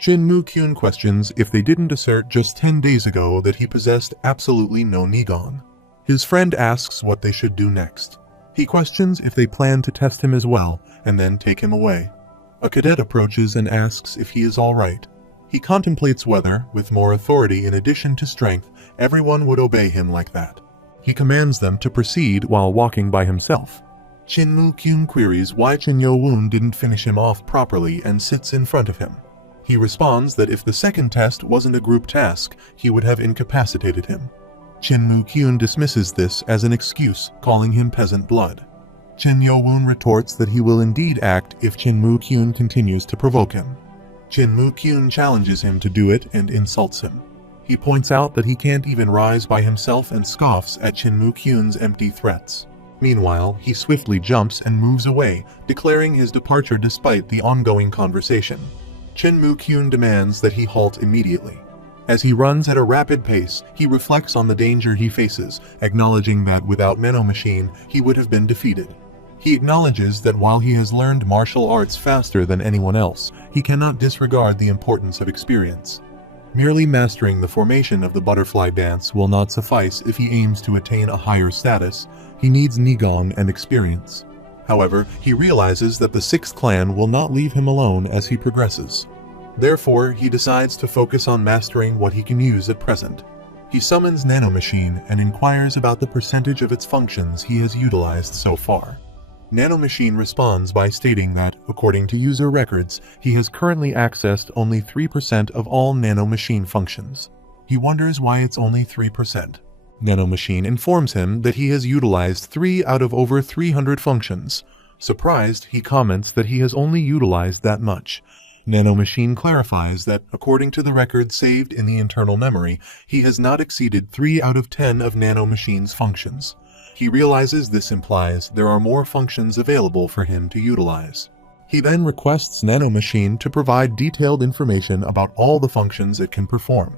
Chin Moo-kyun questions if they didn't assert just 10 days ago that he possessed absolutely no Nigon. His friend asks what they should do next. He questions if they plan to test him as well, and then take him away. A cadet approaches and asks if he is alright. He contemplates whether, with more authority in addition to strength, everyone would obey him like that. He commands them to proceed while walking by himself. Chin Moo-kyun queries why Chin Yo-woon didn't finish him off properly and sits in front of him. He responds that if the second test wasn't a group task, he would have incapacitated him. Chin Moo-kyun dismisses this as an excuse, calling him peasant blood. Chin Yo-woon retorts that he will indeed act if Chin Moo-kyun continues to provoke him. Chin Moo-kyun challenges him to do it and insults him. He points out that he can't even rise by himself and scoffs at Chin Moo-kyun's empty threats. Meanwhile, he swiftly jumps and moves away, declaring his departure despite the ongoing conversation. Chin Moo-kyun demands that he halt immediately. As he runs at a rapid pace, he reflects on the danger he faces, acknowledging that without Nano Machine, he would have been defeated. He acknowledges that while he has learned martial arts faster than anyone else, he cannot disregard the importance of experience. Merely mastering the formation of the butterfly dance will not suffice if he aims to attain a higher status. He needs Nigon and experience. However, he realizes that the Sixth Clan will not leave him alone as he progresses. Therefore, he decides to focus on mastering what he can use at present. He summons Nano Machine and inquires about the percentage of its functions he has utilized so far. Nano Machine responds by stating that, according to user records, he has currently accessed only 3% of all Nano Machine functions. He wonders why it's only 3%. Nano Machine informs him that he has utilized 3 out of over 300 functions. Surprised, he comments that he has only utilized that much. Nano Machine clarifies that, according to the record saved in the internal memory, he has not exceeded 3 out of 10 of Nano Machine's functions. He realizes this implies there are more functions available for him to utilize. He then requests Nano Machine to provide detailed information about all the functions it can perform.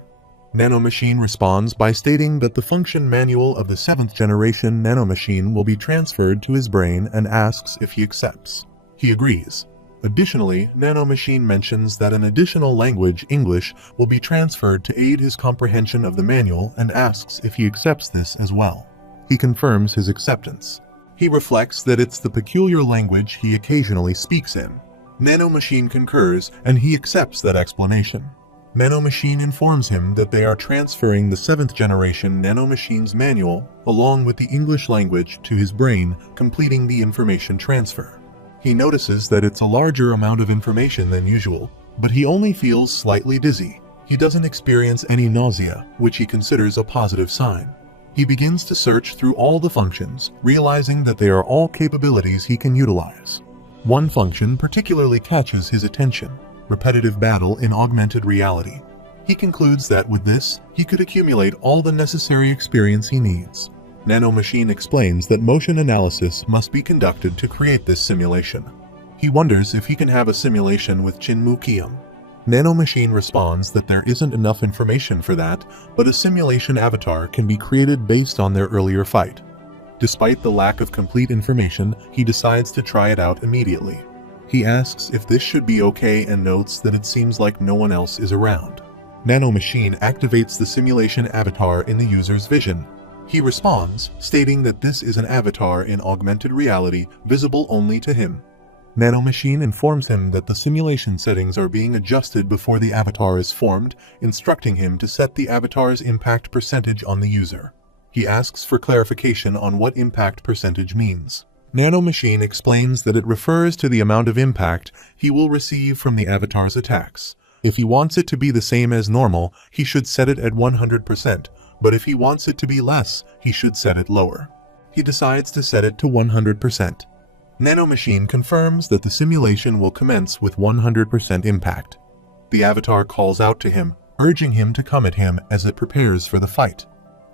Nano Machine responds by stating that the function manual of the 7th generation Nano Machine will be transferred to his brain and asks if he accepts. He agrees. Additionally, Nano Machine mentions that an additional language, English, will be transferred to aid his comprehension of the manual and asks if he accepts this as well. He confirms his acceptance. He reflects that it's the peculiar language he occasionally speaks in. Nano Machine concurs, and he accepts that explanation. Nano Machine informs him that they are transferring the 7th generation Nano Machine's manual along with the English language to his brain, completing the information transfer. He notices that it's a larger amount of information than usual, but he only feels slightly dizzy. He doesn't experience any nausea, which he considers a positive sign. He begins to search through all the functions, realizing that they are all capabilities he can utilize. One function particularly catches his attention: repetitive battle in augmented reality. He concludes that with this, he could accumulate all the necessary experience he needs. Nano Machine explains that motion analysis must be conducted to create this simulation. He wonders if he can have a simulation with Chin Moo-kyun. Nano Machine responds that there isn't enough information for that, but a simulation avatar can be created based on their earlier fight. Despite the lack of complete information, he decides to try it out immediately. He asks if this should be okay and notes that it seems like no one else is around. Nano Machine activates the simulation avatar in the user's vision. He responds, stating that this is an avatar in augmented reality visible only to him. Nano Machine informs him that the simulation settings are being adjusted before the avatar is formed, instructing him to set the avatar's impact percentage on the user. He asks for clarification on what impact percentage means. Nano Machine explains that it refers to the amount of impact he will receive from the avatar's attacks. If he wants it to be the same as normal, he should set it at 100%, but if he wants it to be less, he should set it lower. He decides to set it to 100%. Nano Machine confirms that the simulation will commence with 100% impact. The avatar calls out to him, urging him to come at him as it prepares for the fight.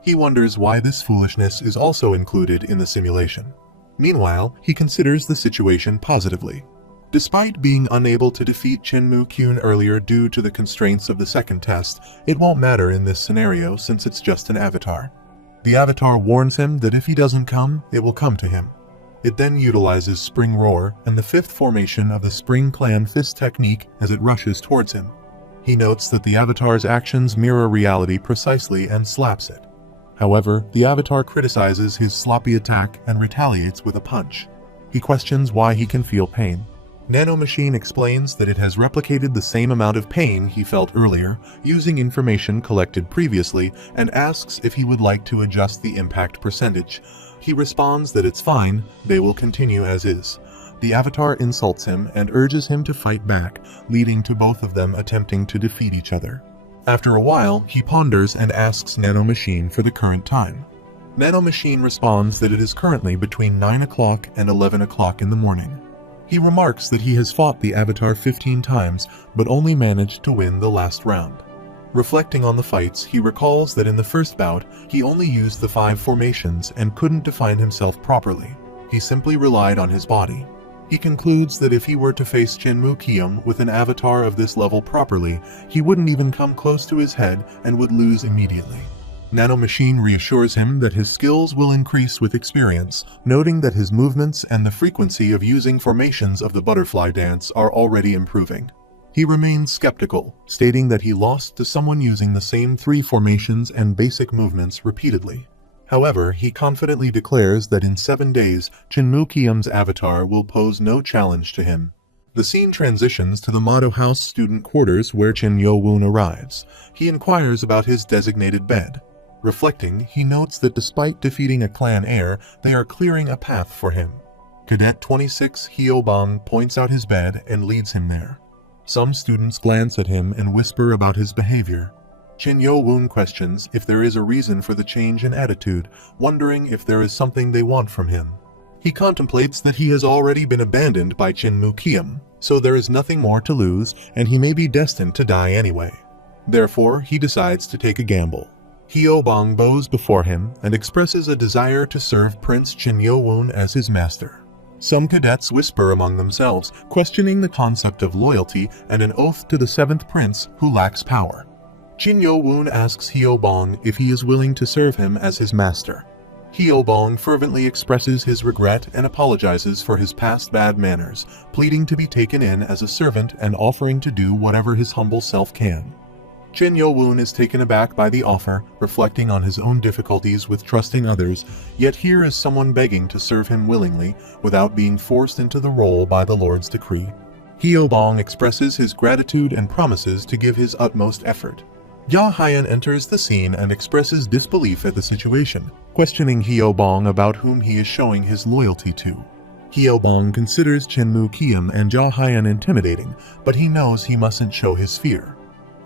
He wonders why this foolishness is also included in the simulation. Meanwhile, he considers the situation positively. Despite being unable to defeat Chin Moo-kyun earlier due to the constraints of the second test, it won't matter in this scenario since it's just an avatar. The avatar warns him that if he doesn't come, it will come to him. It then utilizes Spring Roar and the 5th formation of the Spring Clan Fist technique as it rushes towards him. He notes that the avatar's actions mirror reality precisely and slaps it. However, the avatar criticizes his sloppy attack and retaliates with a punch. He questions why he can feel pain. Nano Machine explains that it has replicated the same amount of pain he felt earlier, using information collected previously, and asks if he would like to adjust the impact percentage. He responds that it's fine, they will continue as is. The avatar insults him and urges him to fight back, leading to both of them attempting to defeat each other. After a while, he ponders and asks Nano Machine for the current time. Nano Machine responds that it is currently between 9 o'clock and 11 o'clock in the morning. He remarks that he has fought the avatar 15 times, but only managed to win the last round. Reflecting on the fights, he recalls that in the first bout, he only used the 5 formations and couldn't define himself properly. He simply relied on his body. He concludes that if he were to face Chinmu Kyum with an avatar of this level properly, he wouldn't even come close to his head and would lose immediately. Nano Machine reassures him that his skills will increase with experience, noting that his movements and the frequency of using formations of the butterfly dance are already improving. He remains skeptical, stating that he lost to someone using the same 3 formations and basic movements repeatedly. However, he confidently declares that in 7 days, Chinmu Kyum's avatar will pose no challenge to him. The scene transitions to the Motto House student quarters where Chin Yo-woon arrives. He inquires about his designated bed. Reflecting, he notes that despite defeating a clan heir, they are clearing a path for him. Cadet 26 Hyobang points out his bed and leads him there. Some students glance at him and whisper about his behavior. Chin Yo-woon questions if there is a reason for the change in attitude, wondering if there is something they want from him. He contemplates that he has already been abandoned by Chinmu Kyum, so there is nothing more to lose and he may be destined to die anyway. Therefore, he decides to take a gamble. Hyobang bows before him and expresses a desire to serve Prince Chin Yo-woon as his master. Some cadets whisper among themselves, questioning the concept of loyalty and an oath to the 7th prince who lacks power. Chin Yo-woon asks Hyobang if he is willing to serve him as his master. Hyobang fervently expresses his regret and apologizes for his past bad manners, pleading to be taken in as a servant and offering to do whatever his humble self can. Chin Yo-woon is taken aback by the offer, reflecting on his own difficulties with trusting others, yet here is someone begging to serve him willingly, without being forced into the role by the Lord's decree. Hyobang expresses his gratitude and promises to give his utmost effort. Ya Hyan enters the scene and expresses disbelief at the situation, questioning Hyobang about whom he is showing his loyalty to. Hyobang considers Chinmu Kyum and Ja Hyan intimidating, but he knows he mustn't show his fear.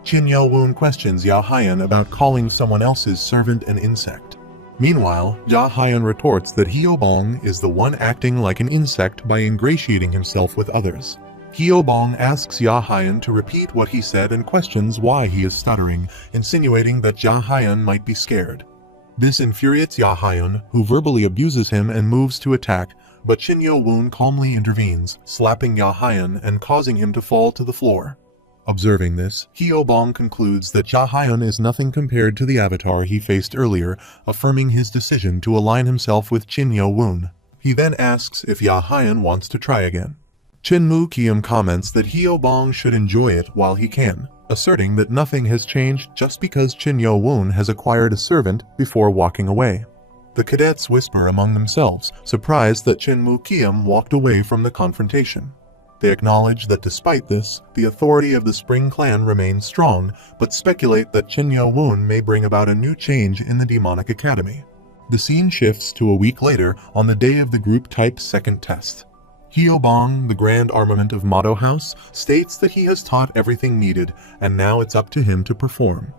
Chin Yo-woon questions Ya Hyan about calling someone else's servant an insect. Meanwhile, Ja Hyan retorts that Hyobang is the one acting like an insect by ingratiating himself with others. Hyobang asks Ya Hyan to repeat what he said and questions why he is stuttering, insinuating that Ja Hyan might be scared. This infuriates Ya Hyan, who verbally abuses him and moves to attack, but Chin Yo-woon calmly intervenes, slapping Ya Hyan and causing him to fall to the floor. Observing this, Hyobang concludes that Ja Hyan is nothing compared to the avatar he faced earlier, affirming his decision to align himself with Chin Yo-woon. He then asks if Ya Hyan wants to try again. Chinmu Kyum comments that Hyobang should enjoy it while he can, asserting that nothing has changed just because Chin Yo-woon has acquired a servant before walking away. The cadets whisper among themselves, surprised that Chinmu Kyum walked away from the confrontation. They acknowledge that despite this, the authority of the Spring Clan remains strong, but speculate that Chin Yo-woon may bring about a new change in the Demonic Academy. The scene shifts to a week later on the day of the group type second test. Hyobang, the Grand Armament of Motto House, states that he has taught everything needed, and now it's up to him to perform.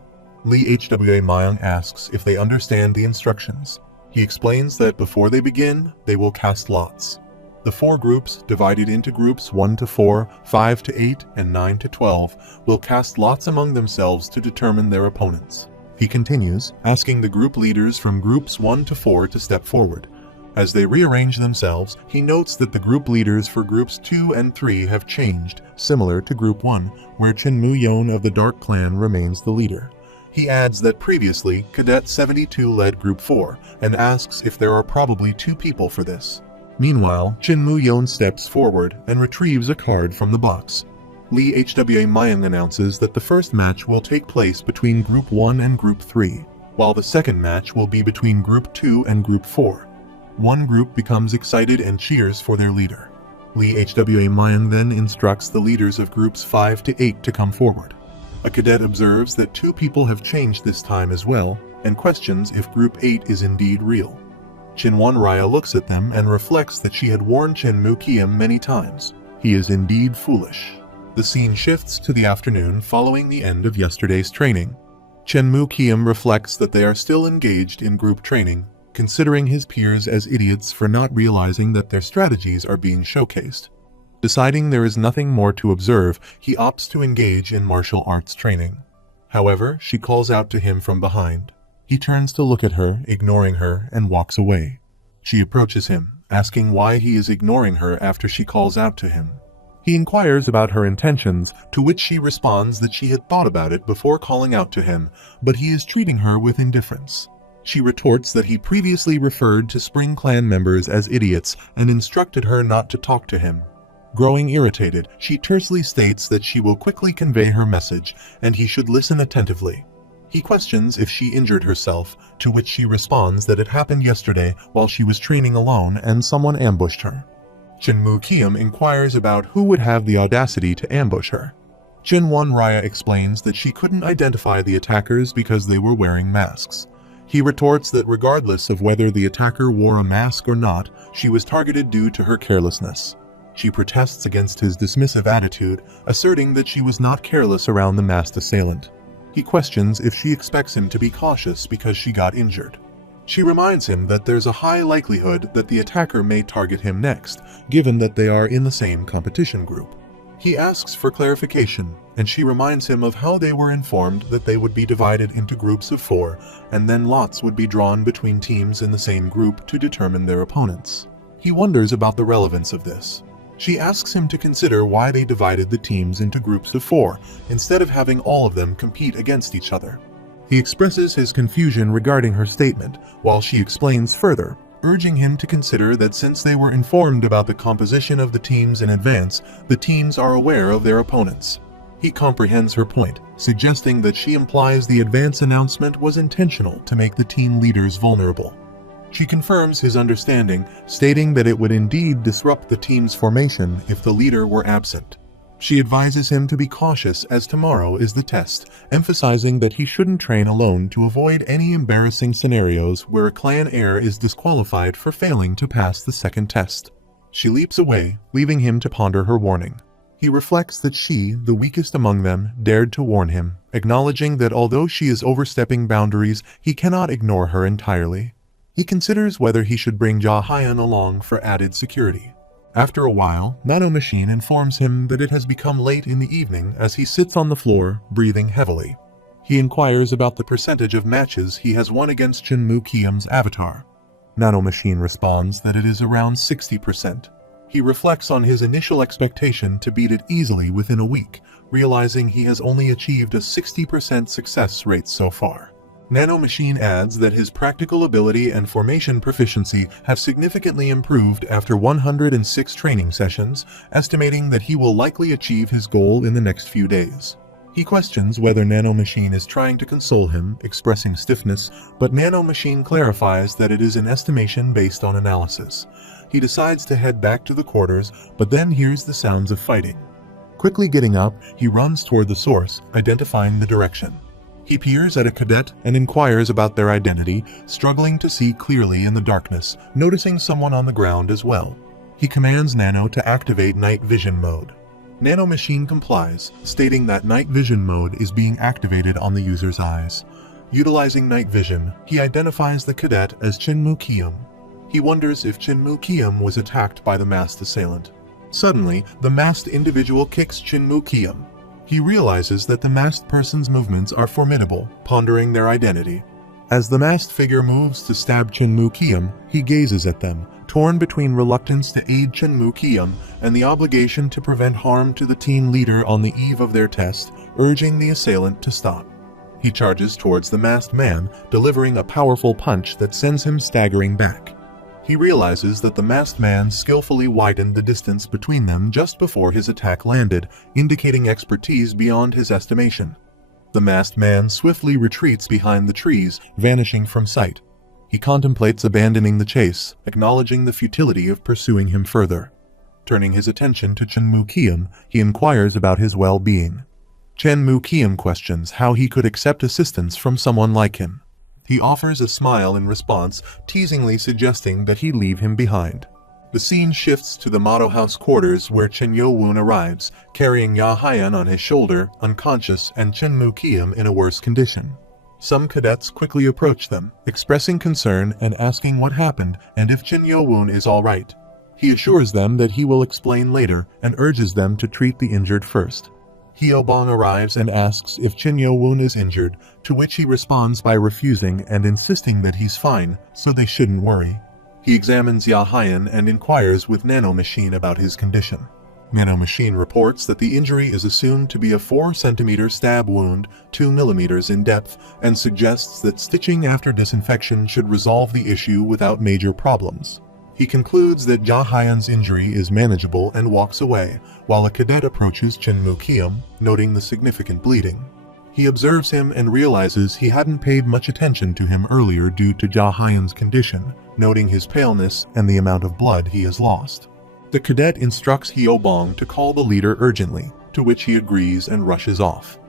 Lee Hwa Myung asks if they understand the instructions. He explains that before they begin, they will cast lots. The 4 groups, divided into groups 1 to 4, 5 to 8, and 9 to 12, will cast lots among themselves to determine their opponents. He continues, asking the group leaders from groups 1 to 4 to step forward. As they rearrange themselves, he notes that the group leaders for groups 2 and 3 have changed, similar to group 1, where Chinmu Yeon of the Dark Clan remains the leader. He adds that previously, Cadet 72 led group 4, and asks if there are probably 2 people for this. Meanwhile, Chinmu Yeon steps forward and retrieves a card from the box. Lee Hwa Mayang announces that the first match will take place between Group 1 and Group 3, while the second match will be between Group 2 and Group 4. One group becomes excited and cheers for their leader. Lee Hwa Mayang then instructs the leaders of Groups 5 to 8 to come forward. A cadet observes that 2 people have changed this time as well, and questions if Group 8 is indeed real. Chinwon Raya looks at them and reflects that she had warned Chinmu Kiem many times. He is indeed foolish. The scene shifts to the afternoon following the end of yesterday's training. Chinmu Kiem reflects that they are still engaged in group training, considering his peers as idiots for not realizing that their strategies are being showcased. Deciding there is nothing more to observe, he opts to engage in martial arts training. However, she calls out to him from behind. He turns to look at her, ignoring her, and walks away. She approaches him, asking why he is ignoring her after she calls out to him. He inquires about her intentions, to which she responds that she had thought about it before calling out to him, but he is treating her with indifference. She retorts that he previously referred to Spring Clan members as idiots and instructed her not to talk to him. Growing irritated, she tersely states that she will quickly convey her message and he should listen attentively. He questions if she injured herself, to which she responds that it happened yesterday while she was training alone and someone ambushed her. Chinmu Kiem inquires about who would have the audacity to ambush her. Chinwon Raya explains that she couldn't identify the attackers because they were wearing masks. He retorts that regardless of whether the attacker wore a mask or not, she was targeted due to her carelessness. She protests against his dismissive attitude, asserting that she was not careless around the masked assailant. He questions if she expects him to be cautious because she got injured. She reminds him that there's a high likelihood that the attacker may target him next, given that they are in the same competition group. He asks for clarification, and she reminds him of how they were informed that they would be divided into groups of 4, and then lots would be drawn between teams in the same group to determine their opponents. He wonders about the relevance of this. She asks him to consider why they divided the teams into groups of 4, instead of having all of them compete against each other. He expresses his confusion regarding her statement, while she explains further, urging him to consider that since they were informed about the composition of the teams in advance, the teams are aware of their opponents. He comprehends her point, suggesting that she implies the advance announcement was intentional to make the team leaders vulnerable. She confirms his understanding, stating that it would indeed disrupt the team's formation if the leader were absent. She advises him to be cautious as tomorrow is the test, emphasizing that he shouldn't train alone to avoid any embarrassing scenarios where a clan heir is disqualified for failing to pass the second test. She leaps away, leaving him to ponder her warning. He reflects that she, the weakest among them, dared to warn him, acknowledging that although she is overstepping boundaries, he cannot ignore her entirely. He considers whether he should bring Ja Hyun along for added security. After a while, Nano Machine informs him that it has become late in the evening as he sits on the floor, breathing heavily. He inquires about the percentage of matches he has won against Chinmu Kiem's avatar. Nano Machine responds that it is around 60%. He reflects on his initial expectation to beat it easily within a week, realizing he has only achieved a 60% success rate so far. Nano Machine adds that his practical ability and formation proficiency have significantly improved after 106 training sessions, estimating that he will likely achieve his goal in the next few days. He questions whether Nano Machine is trying to console him, expressing stiffness, but Nano Machine clarifies that it is an estimation based on analysis. He decides to head back to the quarters, but then hears the sounds of fighting. Quickly getting up, he runs toward the source, identifying the direction. He peers at a cadet and inquires about their identity, struggling to see clearly in the darkness, noticing someone on the ground as well. He commands Nano to activate night vision mode. Nano Machine complies, stating that night vision mode is being activated on the user's eyes. Utilizing night vision, he identifies the cadet as Chinmu Kiem. He wonders if Chinmu Kiem was attacked by the masked assailant. Suddenly, the masked individual kicks Chinmu Kiem. He realizes that the masked person's movements are formidable, pondering their identity. As the masked figure moves to stab Chinmu Kiem, he gazes at them, torn between reluctance to aid Chinmu Kiem and the obligation to prevent harm to the team leader on the eve of their test, urging the assailant to stop. He charges towards the masked man, delivering a powerful punch that sends him staggering back. He realizes that the masked man skillfully widened the distance between them just before his attack landed, indicating expertise beyond his estimation. The masked man swiftly retreats behind the trees, vanishing from sight. He contemplates abandoning the chase, acknowledging the futility of pursuing him further. Turning his attention to Chen Mu-Kiem, he inquires about his well-being. Chen Mu-Kiem questions how he could accept assistance from someone like him. He offers a smile in response, teasingly suggesting that he leave him behind. The scene shifts to the Motto House quarters where Chen Yo-woon arrives, carrying Ya Hyan on his shoulder, unconscious, and Chen Mu-Kiem in a worse condition. Some cadets quickly approach them, expressing concern and asking what happened and if Chen Yo-woon is alright. He assures them that he will explain later and urges them to treat the injured first. Hyo-bong arrives and asks if Chen Yo-woon is injured, to which he responds by refusing and insisting that he's fine, so they shouldn't worry. He examines Ya Hyan and inquires with Nano Machine about his condition. Nano Machine reports that the injury is assumed to be a 4 cm stab wound, 2 mm in depth, and suggests that stitching after disinfection should resolve the issue without major problems. He concludes that Ya Hyan's injury is manageable and walks away, while a cadet approaches Chen Mu-Kiem, noting the significant bleeding. He observes him and realizes he hadn't paid much attention to him earlier due to Ya Hyan's condition, noting his paleness and the amount of blood he has lost. The cadet instructs Hyo-bong to call the leader urgently, to which he agrees and rushes off.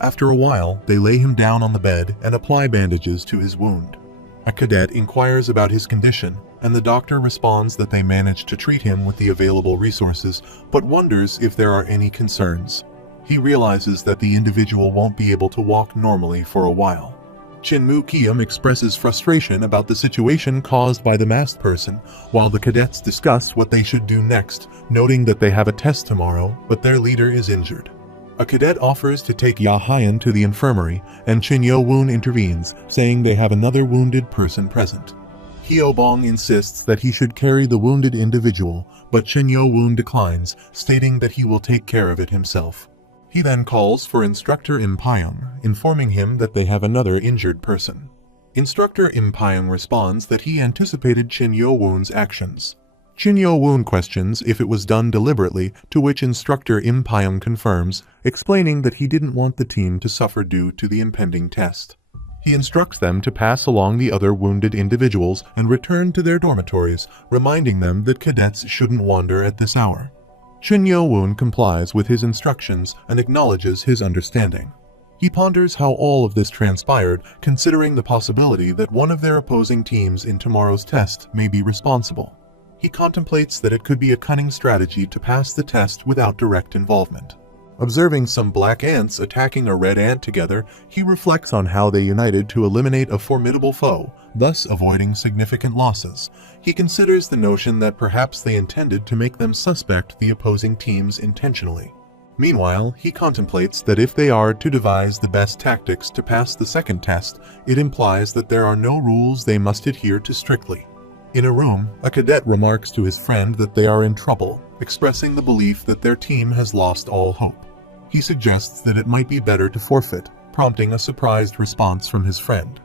After a while, they lay him down on the bed and apply bandages to his wound. A cadet inquires about his condition, and the doctor responds that they managed to treat him with the available resources, but wonders if there are any concerns. He realizes that the individual won't be able to walk normally for a while. Chen Mu-Kiem expresses frustration about the situation caused by the masked person, while the cadets discuss what they should do next, noting that they have a test tomorrow, but their leader is injured. A cadet offers to take Ya Hyan to the infirmary, and Chen Yo-woon intervenes, saying they have another wounded person present. Hyo-bong insists that he should carry the wounded individual, but Chen Yo-woon declines, stating that he will take care of it himself. He then calls for Instructor Im Pyong, informing him that they have another injured person. Instructor Im Pyong responds that he anticipated Chen Yo-woon's actions. Chen Yo-woon questions if it was done deliberately, to which Instructor Im Pyong confirms, explaining that he didn't want the team to suffer due to the impending test. He instructs them to pass along the other wounded individuals and return to their dormitories, reminding them that cadets shouldn't wander at this hour. Chen Yo-woon complies with his instructions and acknowledges his understanding. He ponders how all of this transpired, considering the possibility that one of their opposing teams in tomorrow's test may be responsible. He contemplates that it could be a cunning strategy to pass the test without direct involvement. Observing some black ants attacking a red ant together, he reflects on how they united to eliminate a formidable foe, thus avoiding significant losses. He considers the notion that perhaps they intended to make them suspect the opposing teams intentionally. Meanwhile, he contemplates that if they are to devise the best tactics to pass the second test, it implies that there are no rules they must adhere to strictly. In a room, a cadet remarks to his friend that they are in trouble, expressing the belief that their team has lost all hope. He suggests that it might be better to forfeit, prompting a surprised response from his friend.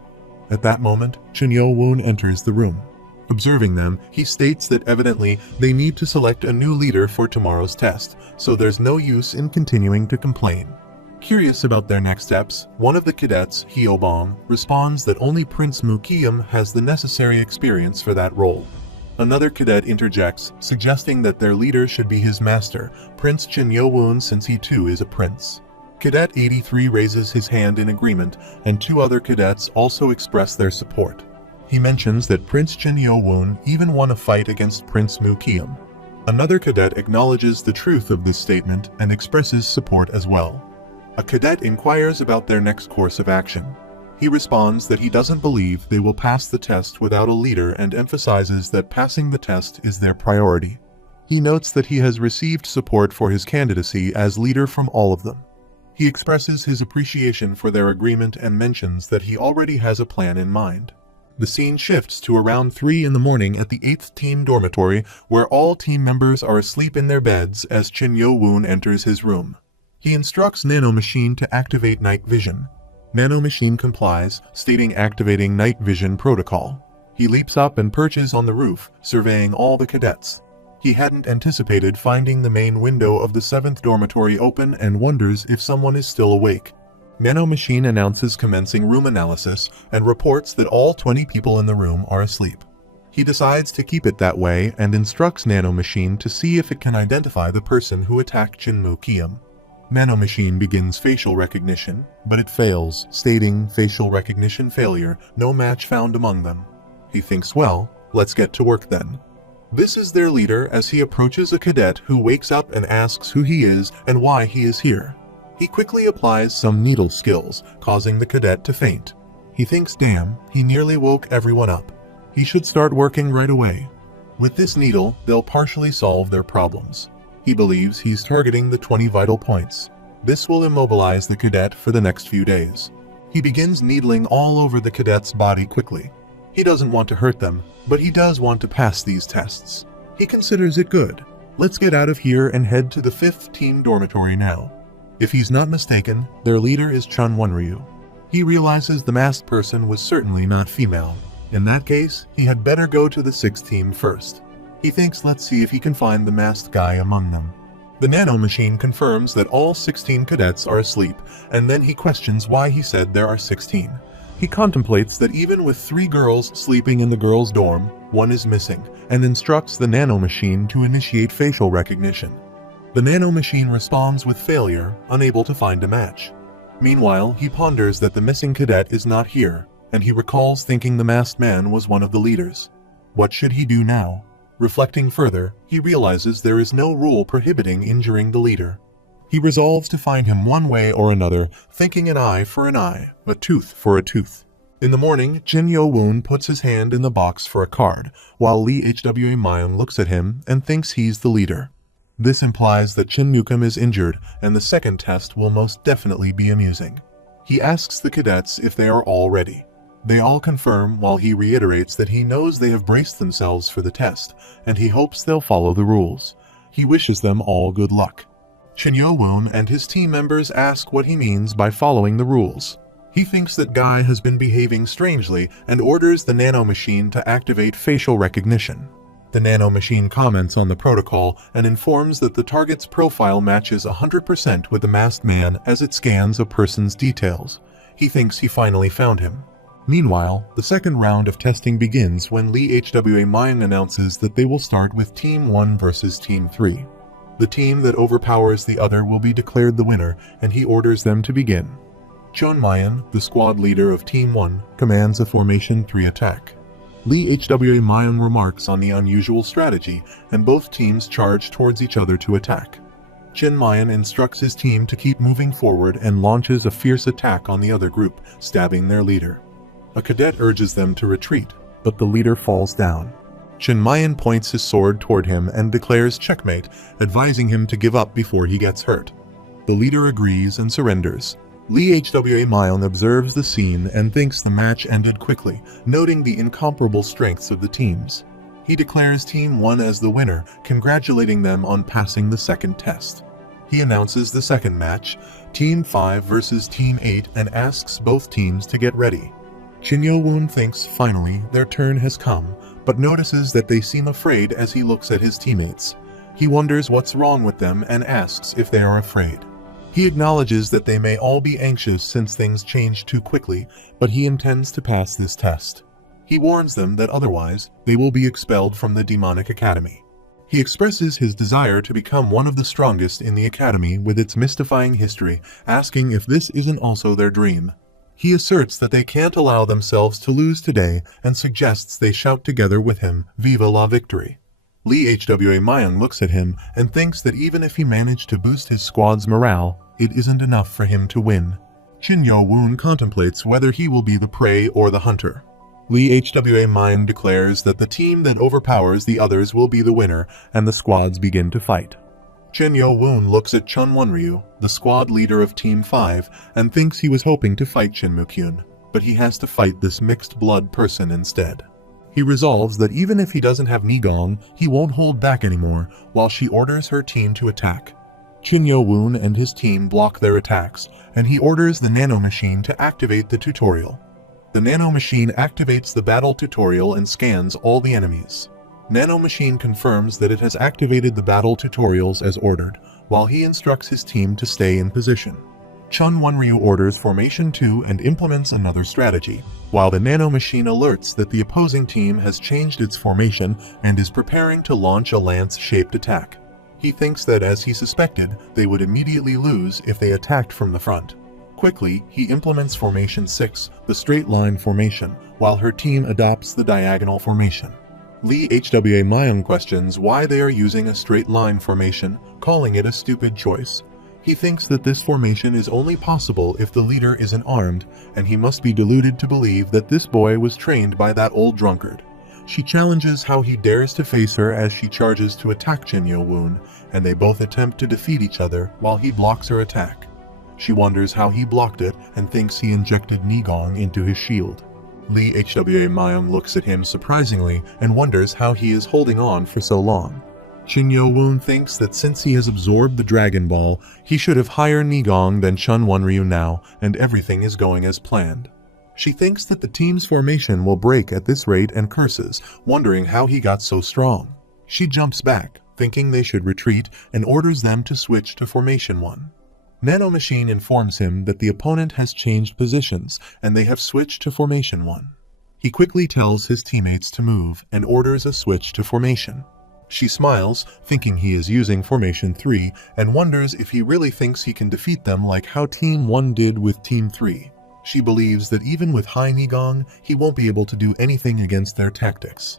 At that moment, Chen Yo-woon enters the room. Observing them, he states that evidently they need to select a new leader for tomorrow's test, so there's no use in continuing to complain. Curious about their next steps, one of the cadets, Hyo-bong, responds that only Prince Mu-Kiem has the necessary experience for that role. Another cadet interjects, suggesting that their leader should be his master, Prince Chen Yo-woon, since he too is a prince. Cadet 83 raises his hand in agreement, and 2 other cadets also express their support. He mentions that Prince Chen Yo-woon even won a fight against Prince Mu-Kiem. Another cadet acknowledges the truth of this statement and expresses support as well. A cadet inquires about their next course of action. He responds that he doesn't believe they will pass the test without a leader and emphasizes that passing the test is their priority. He notes that he has received support for his candidacy as leader from all of them. He expresses his appreciation for their agreement and mentions that he already has a plan in mind. The scene shifts to around 3 in the morning at the 8th team dormitory, where all team members are asleep in their beds as Chen Yo-woon enters his room. He instructs Nano Machine to activate night vision. Nano Machine complies, stating activating night vision protocol. He leaps up and perches on the roof, surveying all the cadets. He hadn't anticipated finding the main window of the 7th dormitory open and wonders if someone is still awake. Nano Machine announces commencing room analysis and reports that all 20 people in the room are asleep. He decides to keep it that way and instructs Nano Machine to see if it can identify the person who attacked Jinmu-kyum. Nano Machine begins facial recognition, but it fails, stating facial recognition failure, no match found among them. He thinks, well, let's get to work then. This is their leader as he approaches a cadet who wakes up and asks who he is and why he is here. He quickly applies some needle skills, causing the cadet to faint. He thinks, damn, he nearly woke everyone up. He should start working right away. With this needle, they'll partially solve their problems. He believes he's targeting the 20 vital points. This will immobilize the cadet for the next few days. He begins needling all over the cadet's body quickly. He doesn't want to hurt them, but he does want to pass these tests. He considers it good. Let's get out of here and head to the 5th team dormitory now. If he's not mistaken, their leader is Chun Wonryu. He realizes the masked person was certainly not female. In that case, he had better go to the 6th team first. He thinks let's see if he can find the masked guy among them. The Nano Machine confirms that all 16 cadets are asleep, and then he questions why he said there are 16. He contemplates that even with 3 girls sleeping in the girls' dorm, one is missing, and instructs the Nano Machine to initiate facial recognition. The Nano Machine responds with failure, unable to find a match. Meanwhile, he ponders that the missing cadet is not here, and he recalls thinking the masked man was one of the leaders. What should he do now? Reflecting further, he realizes there is no rule prohibiting injuring the leader. He resolves to find him one way or another, thinking an eye for an eye, a tooth for a tooth. In the morning, Jin Yo-woon puts his hand in the box for a card, while Lee Hwa Mayon looks at him and thinks he's the leader. This implies that Jinmu-kyum is injured, and the second test will most definitely be amusing. He asks the cadets if they are all ready. They all confirm while he reiterates that he knows they have braced themselves for the test, and he hopes they'll follow the rules. He wishes them all good luck. Shin Yo-woon and his team members ask what he means by following the rules. He thinks that Guy has been behaving strangely and orders the Nano Machine to activate facial recognition. The Nano Machine comments on the protocol and informs that the target's profile matches 100% with the masked man as it scans a person's details. He thinks he finally found him. Meanwhile, the second round of testing begins when Lee Hwa Mayon announces that they will start with Team 1 versus Team 3. The team that overpowers the other will be declared the winner, and he orders them to begin. Chun Mayon, the squad leader of Team 1, commands a Formation 3 attack. Lee Hwa Mayon remarks on the unusual strategy, and both teams charge towards each other to attack. Jin Mayon instructs his team to keep moving forward and launches a fierce attack on the other group, stabbing their leader. A cadet urges them to retreat, but the leader falls down. Jin Mayon points his sword toward him and declares checkmate, advising him to give up before he gets hurt. The leader agrees and surrenders. Lee Hwa Mayon observes the scene and thinks the match ended quickly, noting the incomparable strengths of the teams. He declares Team 1 as the winner, congratulating them on passing the second test. He announces the second match, Team 5 versus Team 8, and asks both teams to get ready. Shin Yo-woon thinks finally their turn has come, but notices that they seem afraid as he looks at his teammates. He wonders what's wrong with them and asks if they are afraid. He acknowledges that they may all be anxious since things changed too quickly, but he intends to pass this test. He warns them that otherwise, they will be expelled from the Demonic Academy. He expresses his desire to become one of the strongest in the academy with its mystifying history, asking if this isn't also their dream. He asserts that they can't allow themselves to lose today and suggests they shout together with him, "Viva la victory!" Lee Hwa Mayon looks at him and thinks that even if he managed to boost his squad's morale, it isn't enough for him to win. Shin Yo-woon contemplates whether he will be the prey or the hunter. Lee Hwa Mayon declares that the team that overpowers the others will be the winner, and the squads begin to fight. Shin Yo-woon looks at Chun Wonryu, the squad leader of Team 5, and thinks he was hoping to fight Jinmu-kyum, but he has to fight this mixed-blood person instead. He resolves that even if he doesn't have Nigong, he won't hold back anymore, while she orders her team to attack. Shin Yo-woon and his team block their attacks, and he orders the Nano Machine to activate the tutorial. The Nano Machine activates the battle tutorial and scans all the enemies. Nano Machine confirms that it has activated the battle tutorials as ordered, while he instructs his team to stay in position. Chun Wonryu orders Formation 2 and implements another strategy, while the Nano Machine alerts that the opposing team has changed its formation and is preparing to launch a lance-shaped attack. He thinks that, as he suspected, they would immediately lose if they attacked from the front. Quickly, he implements Formation 6, the straight line formation, while her team adopts the diagonal formation. Lee Hwa Myung questions why they are using a straight line formation, calling it a stupid choice. He thinks that this formation is only possible if the leader isn't armed, and he must be deluded to believe that this boy was trained by that old drunkard. She challenges how he dares to face her as she charges to attack Jin Yo-woon, and they both attempt to defeat each other while he blocks her attack. She wonders how he blocked it and thinks he injected Nigong into his shield. Lee Hwa Myung looks at him surprisingly and wonders how he is holding on for so long. Jin Yo-woon thinks that since he has absorbed the Dragon Ball, he should have higher Nigong than Chun Wonryu now, and everything is going as planned. She thinks that the team's formation will break at this rate and curses, wondering how he got so strong. She jumps back, thinking they should retreat, and orders them to switch to Formation 1. Nano Machine informs him that the opponent has changed positions, and they have switched to Formation 1. He quickly tells his teammates to move, and orders a switch to Formation. She smiles, thinking he is using Formation 3, and wonders if he really thinks he can defeat them like how Team 1 did with Team 3. She believes that even with high Nigong, he won't be able to do anything against their tactics.